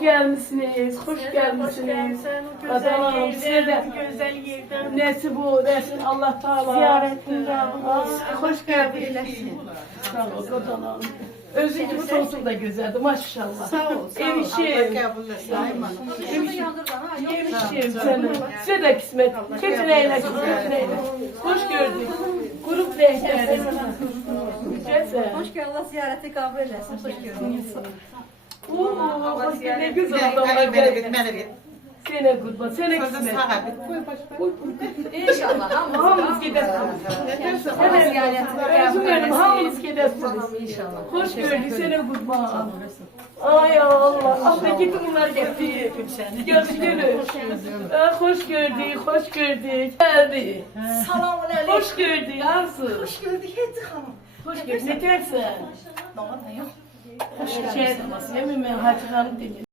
gelmişsiniz, hoş gelmişsiniz. Adamım size de Güzel yerden nesi bu, nesi Allah Teala. ziyaretinde Hoş geldiniz. Sağ ol Adamım. Özü gibi sonsuz da güzeldi maşallah. Sağ ol. Ev işi. kabul etsin. Ev işi seni. Size de kısmet. Kötüneyle kötüneyle. Hoş gördük. Grup rehberi. Güzelse. Hoş geldin. Allah ziyareti kabul etsin. Hoş geldin. Oo, ne Bir güzel de adamlar beni geldi. bitmeli bir. Sene kurban, sene Sözü kısmet. sağa bit. Koy başka. İnşallah. Hamımız gidersiniz. Özüm benim, hamımız gidersiniz. İnşallah. Hoş gördük, sene kurban. Ay Allah, ah be gittim bunlar gitti. Görüşürüz. Hoş gördük, hoş gördük. Geldi. Selamun aleyküm. Hoş gördük Arzu. Hoş gördük Hediye Hanım. Hoş gördük. Ne dersin? Ne var ne yok. Hoş geldin. Yemin ben Hacı Hanım dedim.